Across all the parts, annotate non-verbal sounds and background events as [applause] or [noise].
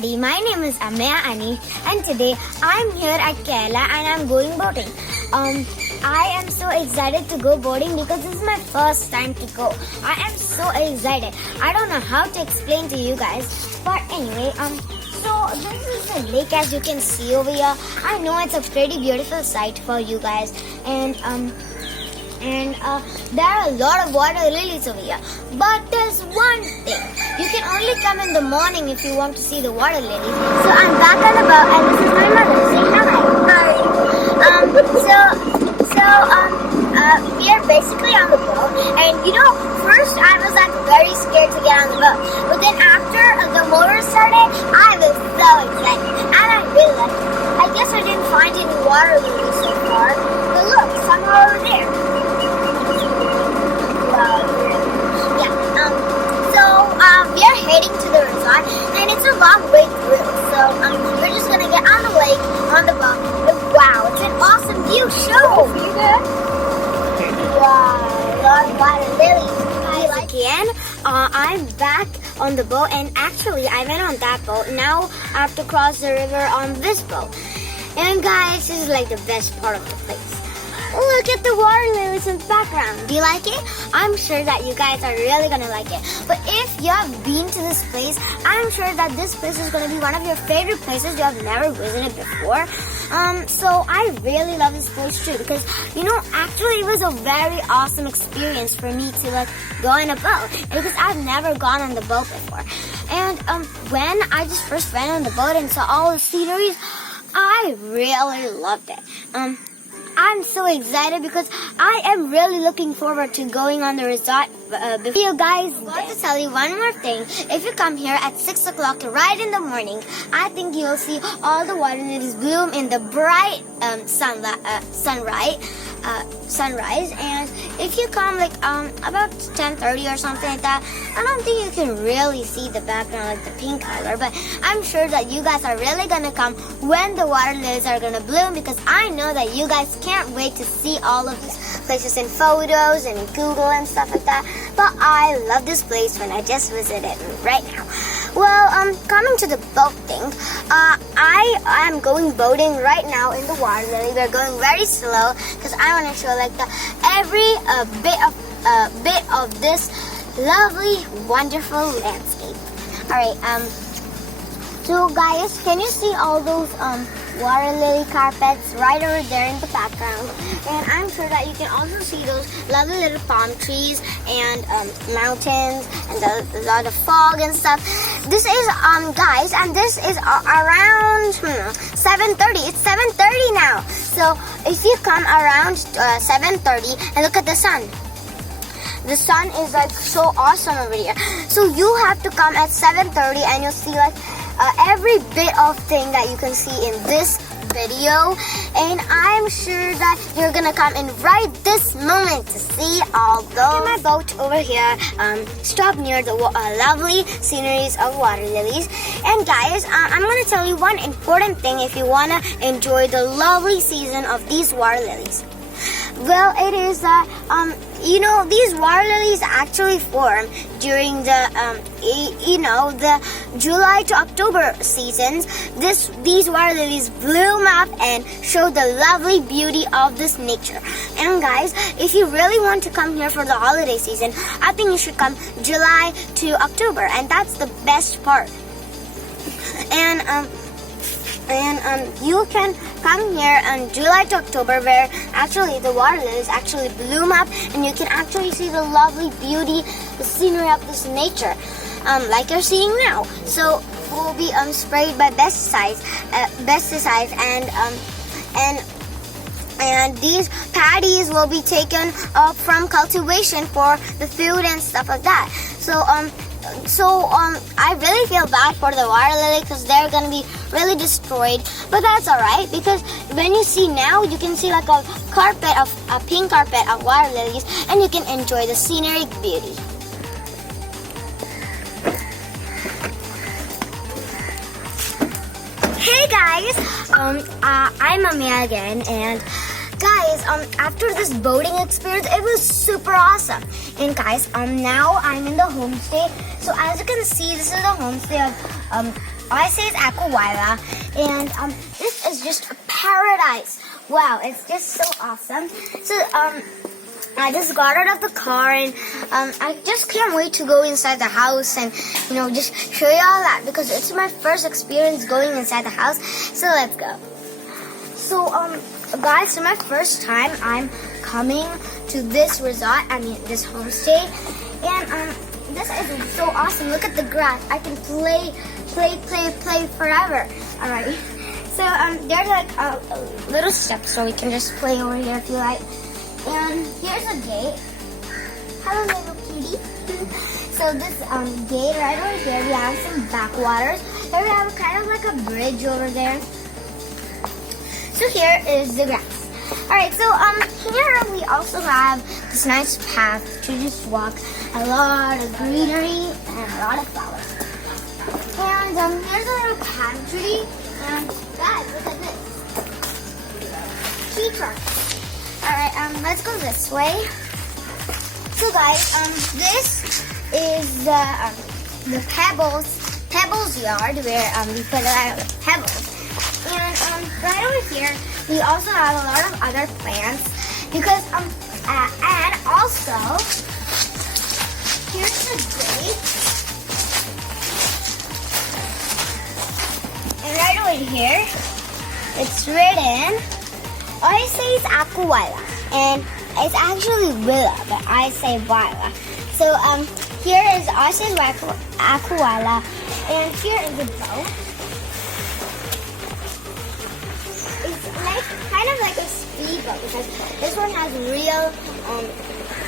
my name is Amaya Ani and today I'm here at Kerala and I'm going boating. Um, I am so excited to go boating because this is my first time to go. I am so excited. I don't know how to explain to you guys, but anyway, um, so this is the lake as you can see over here. I know it's a pretty beautiful sight for you guys, and um, and uh, there are a lot of water lilies over here. But there's one thing: you can only come in the morning if you want to see the water lilies. So I'm back on the boat, and this is my back on the boat, and actually, I went on that boat. Now I have to cross the river on this boat. And guys, this is like the best part of the place. Look at the water lilies in the background. Do you like it? I'm sure that you guys are really gonna like it. But if you have been to this place, I'm sure that this place is gonna be one of your favorite places you have never visited before. Um, so I really love this place too because you know actually it was a very awesome experience for me to like go in a boat because I've never gone on the boat before. And um, when I just first went on the boat and saw all the sceneries, I really loved it. Um, I'm so excited because I am really looking forward to going on the resort. Uh, before you guys, I want to tell you one more thing. If you come here at six o'clock right in the morning, I think you'll see all the water lilies bloom in the bright um, sunlight, uh, sunrise. Uh, sunrise and if you come like um about 10:30 or something like that I don't think you can really see the background like the pink color but I'm sure that you guys are really gonna come when the water lilies are gonna bloom because I know that you guys can't wait to see all of these places in photos and Google and stuff like that but I love this place when I just visited right now. Well um coming to the boat thing uh I am going boating right now in the water lily. We're going very slow because I want to show like the every uh, bit of uh, bit of this lovely wonderful landscape. All right um so guys can you see all those um water lily carpets right over there in the background? And i'm sure that you can also see those lovely little palm trees and um, mountains and a lot of fog and stuff. This is um guys and this is around hmm, 7.30 it's 7.30 now. So if you come around uh, 7.30 and look at the sun. The sun is like so awesome over here. So you have to come at 7:30 and you'll see like uh, every bit of thing that you can see in this video and I'm sure that you're gonna come in right this moment to see all those. my boat over here um, stop near the uh, lovely sceneries of water lilies and guys uh, I'm gonna tell you one important thing if you wanna enjoy the lovely season of these water lilies. Well, it is that um, you know these water lilies actually form during the um, you know the July to October seasons. This these water lilies bloom up and show the lovely beauty of this nature. And guys, if you really want to come here for the holiday season, I think you should come July to October, and that's the best part. [laughs] And um, and um, you can come here on July to October where actually the water lilies actually bloom up and you can actually see the lovely beauty, the scenery of this nature, um, like you're seeing now. So we'll be um, sprayed by pesticides, uh, pesticides and um, and and these patties will be taken up from cultivation for the food and stuff like that. So um so um I really feel bad for the water lily because they're gonna be really destroyed. But that's alright because when you see now you can see like a carpet of a pink carpet of water lilies and you can enjoy the scenic beauty. Hey guys, um, uh, I'm Amia again, and guys, um, after this boating experience, it was super awesome. And guys, um, now I'm in the homestay. So as you can see, this is the homestay of um Oasis Aquawila, and um, this is just a paradise. Wow, it's just so awesome. So um, I just got out of the car and um, I just can't wait to go inside the house and you know just show you all that because it's my first experience going inside the house. So let's go. So um, guys, for my first time, I'm coming to this resort. I mean this homestay, and um, this is so awesome. Look at the grass. I can play, play, play, play forever. All right. So um, there's like a, a little step so we can just play over here if you like. And here's a gate. Hello, little kitty. [laughs] so this um gate right over here, we have some backwaters. Here we have kind of like a bridge over there. So here is the grass. Alright, so um here we also have this nice path to just walk. A lot of greenery and a lot of flowers. And um there's a little pantry. And guys, look at this. Key truck. Alright, um let's go this way. So guys, um this is the um, the pebbles pebbles yard where um we put a lot of pebbles. Right over here, we also have a lot of other plants because um, uh, and also here's the gate, and right over here, it's written. I say it's Aquila, and it's actually Willa, but I say Vila. So um, here is say Aquila, and here is the boat. Because this one has real, um,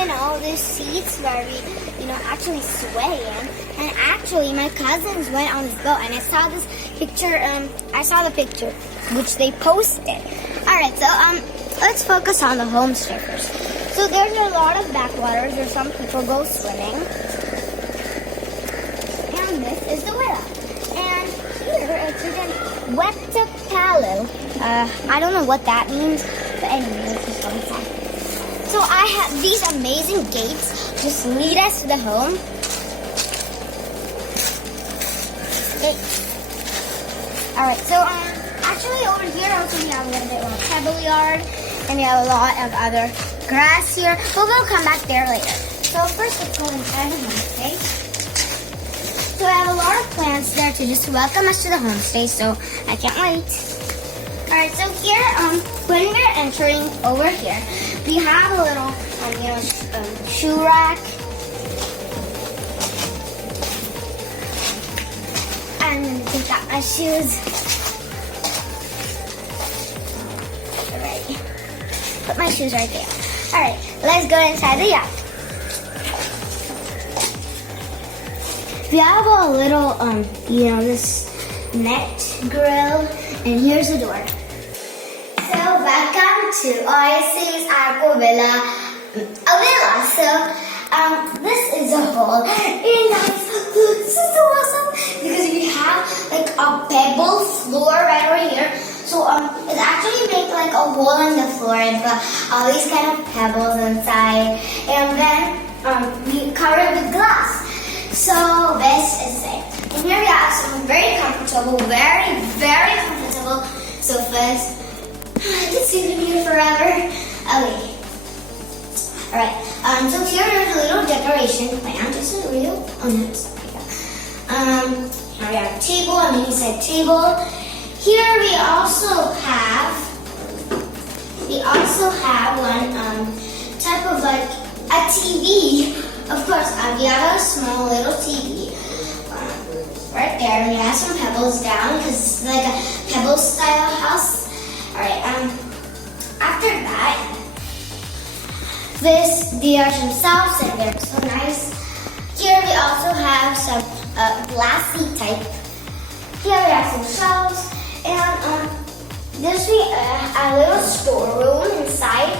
you know, these seats where we, you know, actually sway in. And actually, my cousins went on this boat, and I saw this picture. Um, I saw the picture which they posted. All right, so um, let's focus on the homestay first. So there's a lot of backwaters where some people go swimming. And this is the villa. And here it's written Wetapalu. Uh, I don't know what that means, but anyway. So I have these amazing gates just lead us to the home. Gates. All right, so um, actually over here also we have a little bit a pebble yard, and we have a lot of other grass here, but we'll come back there later. So first, let's go inside the homestay. So I have a lot of plants there to just welcome us to the homestay, so I can't wait. Alright, so here, um, when we're entering over here, we have a little, um, you know, sh- um, shoe rack. I'm gonna take out my shoes. Alright, put my shoes right there. Alright, let's go inside the yard. We have a little, um, you know, this net grill, and here's the door. So, welcome to Oasis Arco Villa, a villa. So, um, this is a hall. Guys, look, this is so awesome because we have like a pebble floor right over here. So, um, it's actually make like a hole in the floor and all these kind of pebbles inside, and then um, we cover it with glass. So this is it. And here we have some very comfortable, very, very comfortable sofas. I can see them forever. Okay. Alright. Um, so here is a little decoration plant. Is it real? Oh no, it's. Um, we have a table, a mini side table. Here we also have we also have one um, type of like a TV. Of course, um, we have a small little TV right there. We have some pebbles down because it's like a pebble style house. All right. Um, after that, this they are themselves and they're so nice. Here we also have some uh, glassy type. Here we have some shelves and um, this we uh, a little storeroom inside.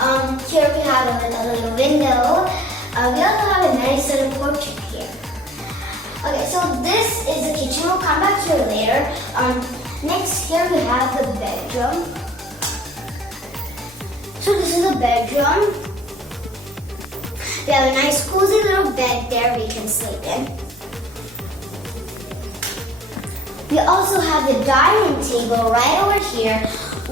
Um, here we have a little, little window. Uh, we also have a nice little porch here. Okay, so this is the kitchen. We'll come back to it later. Um, next, here we have the bedroom. So this is the bedroom. We have a nice cozy little bed there we can sleep in. We also have the dining table right over here.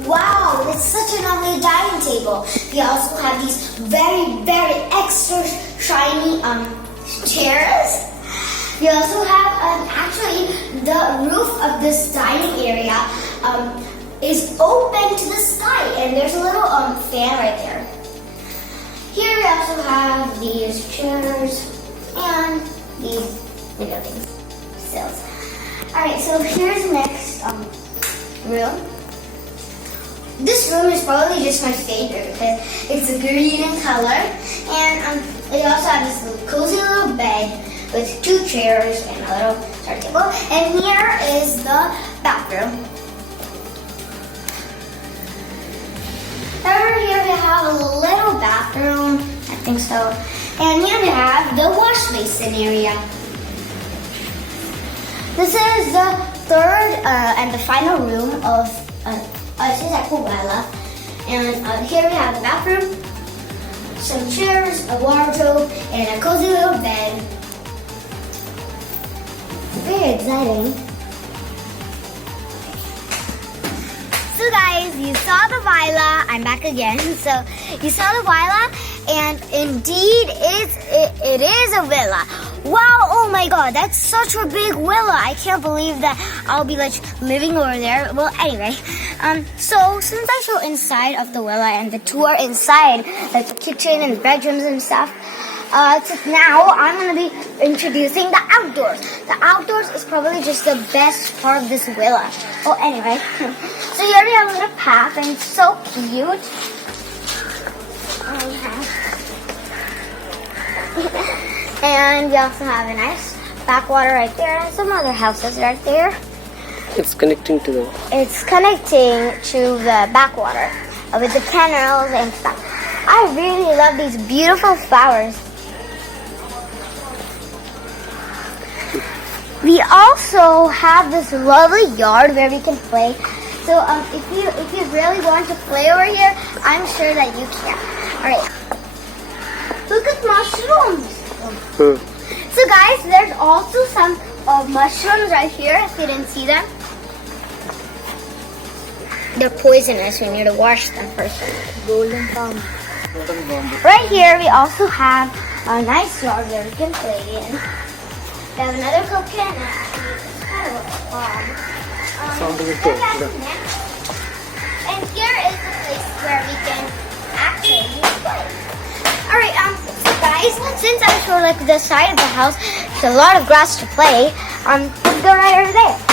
Wow, it's such a lovely dining table. We also have these very, very extra shiny um, chairs. We also have um, actually the roof of this dining area um, is open to the sky, and there's a little um, fan right there. Here we also have these chairs and these window things, sills. Alright, so here's the next um, room. This room is probably just my favorite because it's green in color. And um, it also has this little cozy little bed with two chairs and a little start table. And here is the bathroom. Over here we have a little bathroom, I think so. And here we have the wash basin area. This is the third uh, and the final room of uh, uh, Kuwala. And uh, here we have the bathroom, some chairs, a wardrobe, and a cozy little bed. Very exciting. So guys, you saw the villa. I'm back again. [laughs] So you saw the villa, and indeed, it's, it, it is a villa. Wow! Oh my God, that's such a big villa. I can't believe that I'll be like living over there. Well, anyway, um, so since I show inside of the villa and the tour inside, like the kitchen and the bedrooms and stuff. Uh, so now I'm gonna be introducing the outdoors. The outdoors is probably just the best part of this villa. Oh, anyway, [laughs] so here we have a little path and it's so cute. Okay. [laughs] and we also have a nice backwater right there and some other houses right there. It's connecting to the. It's connecting to the backwater with the canals and stuff. I really love these beautiful flowers. We also have this lovely yard where we can play. So um, if you if you really want to play over here, I'm sure that you can. All right. Look at mushrooms. Hmm. So guys, there's also some uh, mushrooms right here. If you didn't see them, they're poisonous. We need to wash them first. Golden bomb. Right here, we also have a nice yard where we can play in. We have another coconut. It's kind of a bomb. Um, Sound of the then we have door. some next. And here is the place where we can actually play. Alright, um, so guys, since I showed like the side of the house, there's a lot of grass to play. Um, let's go right over there.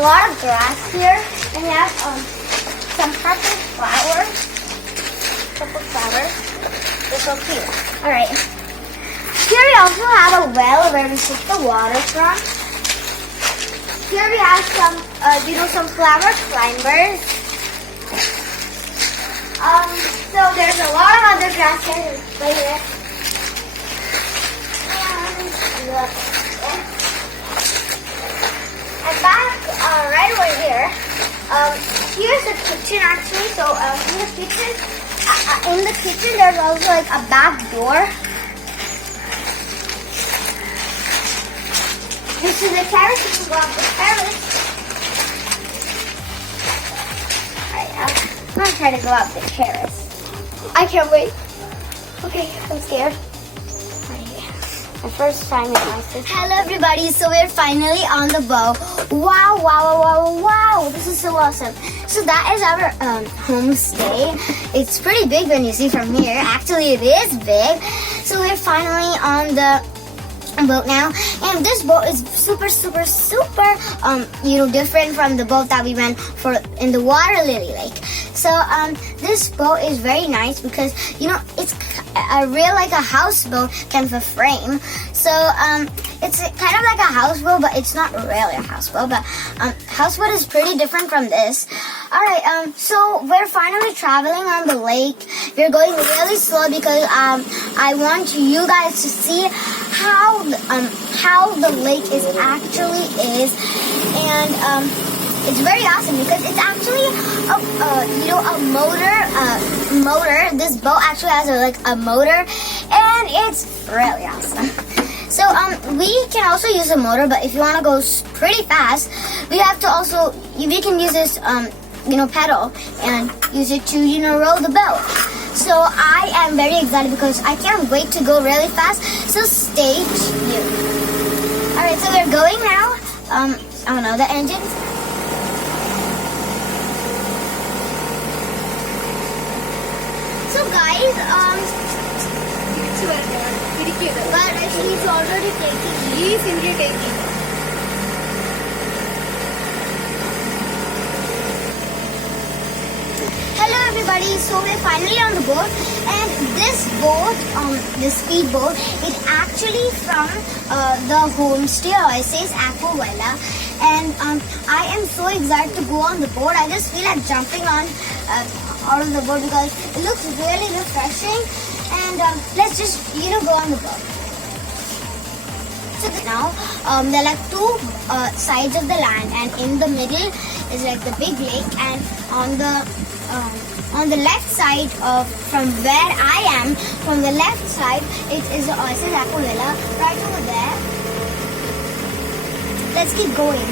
A lot of grass here, and we have um some purple flowers. Purple flowers. They're so cute. All right. Here we also have a well where we take the water from. Here we have some, uh, you know, some flower climbers. Um, so there's a lot of other grass here right here. And look. And back uh, right over here, um, here's the kitchen actually. So um, in the kitchen, uh, uh, in the kitchen there's also like a back door. This is the terrace. You can go up the terrace. I'm gonna try to go up the terrace. I can't wait. Okay, I'm scared. My first time in my sister. Hello, everybody. So we're finally on the bow. Wow, wow, wow, wow, wow. This is so awesome. So that is our um, homestay. It's pretty big when you see from here. Actually, it is big. So we're finally on the boat now. And this boat is super super super um you know different from the boat that we went for in the water lily lake. So um this boat is very nice because you know it's a real like a houseboat kind of a frame. So um it's kind of like a houseboat but it's not really a houseboat but um houseboat is pretty different from this. All right um so we're finally traveling on the lake. We're going really slow because um i want you guys to see how um how the lake is actually is, and um, it's very awesome because it's actually a you know a motor uh, motor. This boat actually has a, like a motor, and it's really awesome. So um, we can also use a motor, but if you want to go pretty fast, we have to also we can use this um, you know pedal and use it to you know row the boat. So I am very excited because I can't wait to go really fast. So stay tuned. All right, so we're going now. Um, I don't know the engine. So guys, um, but he's already taking. He is India taking. Hello everybody, so we're finally on the boat. And this boat, um, the speed boat, it actually from uh, the homestay Oasis Aquavella and um, I am so excited to go on the boat. I just feel like jumping on uh, out of the boat because it looks really refreshing. And um, let's just, you know, go on the boat. So now um, there are like two uh, sides of the land, and in the middle is like the big lake, and on the um, on the left side of from where I am, from the left side, it is the Oasis Aquavilla right over there. Let's keep going.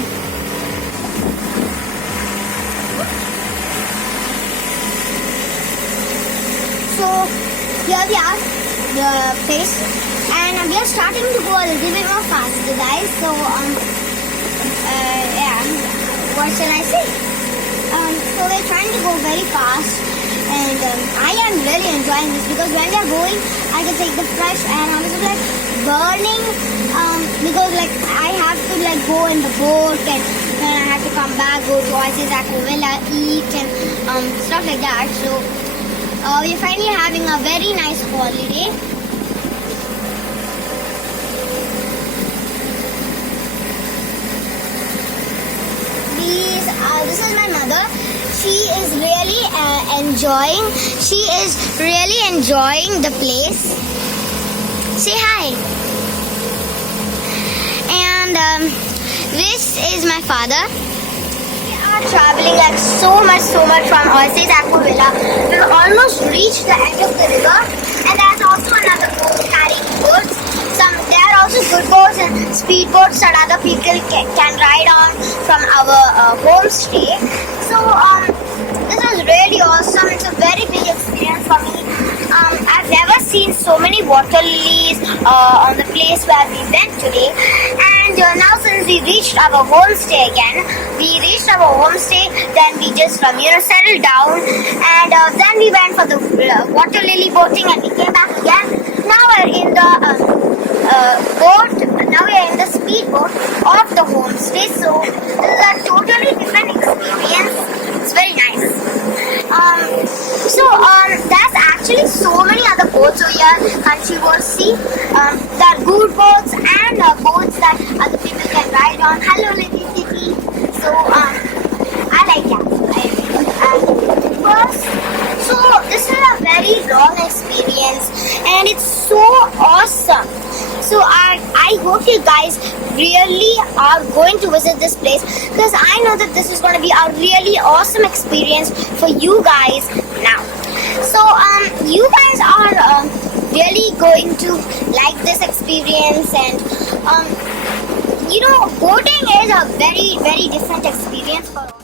So here we are, the place, and we are starting to go a little bit more faster, guys. So um, uh, yeah, what shall I say? Um, so we're trying to go very fast, and um, I am really enjoying this because when we are going, I can take the fresh air. I'm just like burning um, because like I have to like go in the boat and then I have to come back, go to Oasis Aquavilla, eat and um, stuff like that. So uh, we're finally having a very nice holiday. These, uh, this is my mother. She is really uh, enjoying. She is really enjoying the place. Say hi. And um, this is my father. We are traveling like so much, so much from Oasis Aquavilla. We've almost boats and speed boats that other people can, can ride on from our uh, homestay. So um, this was really awesome. It's a very big experience for me. Um, I've never seen so many water lilies uh, on the place where we went today. And uh, now since we reached our homestay again, we reached our homestay, then we just um, you know settled down, and uh, then we went for the uh, water lily boating, and we came back again. Now we're in the um, uh, boat. Now we are in the speedboat of the homestay. So this is a totally different experience. It's very nice. Um, so um, there's actually so many other boats over here. Country boats. See, um, there are good boats and uh, boats that other people can ride on. Hello, little kitty. So um, I like that. And first, so this is a very long experience, and it's so awesome. So I, I hope you guys really are going to visit this place because I know that this is going to be a really awesome experience for you guys now. So um, you guys are um, really going to like this experience and um, you know boating is a very very different experience for.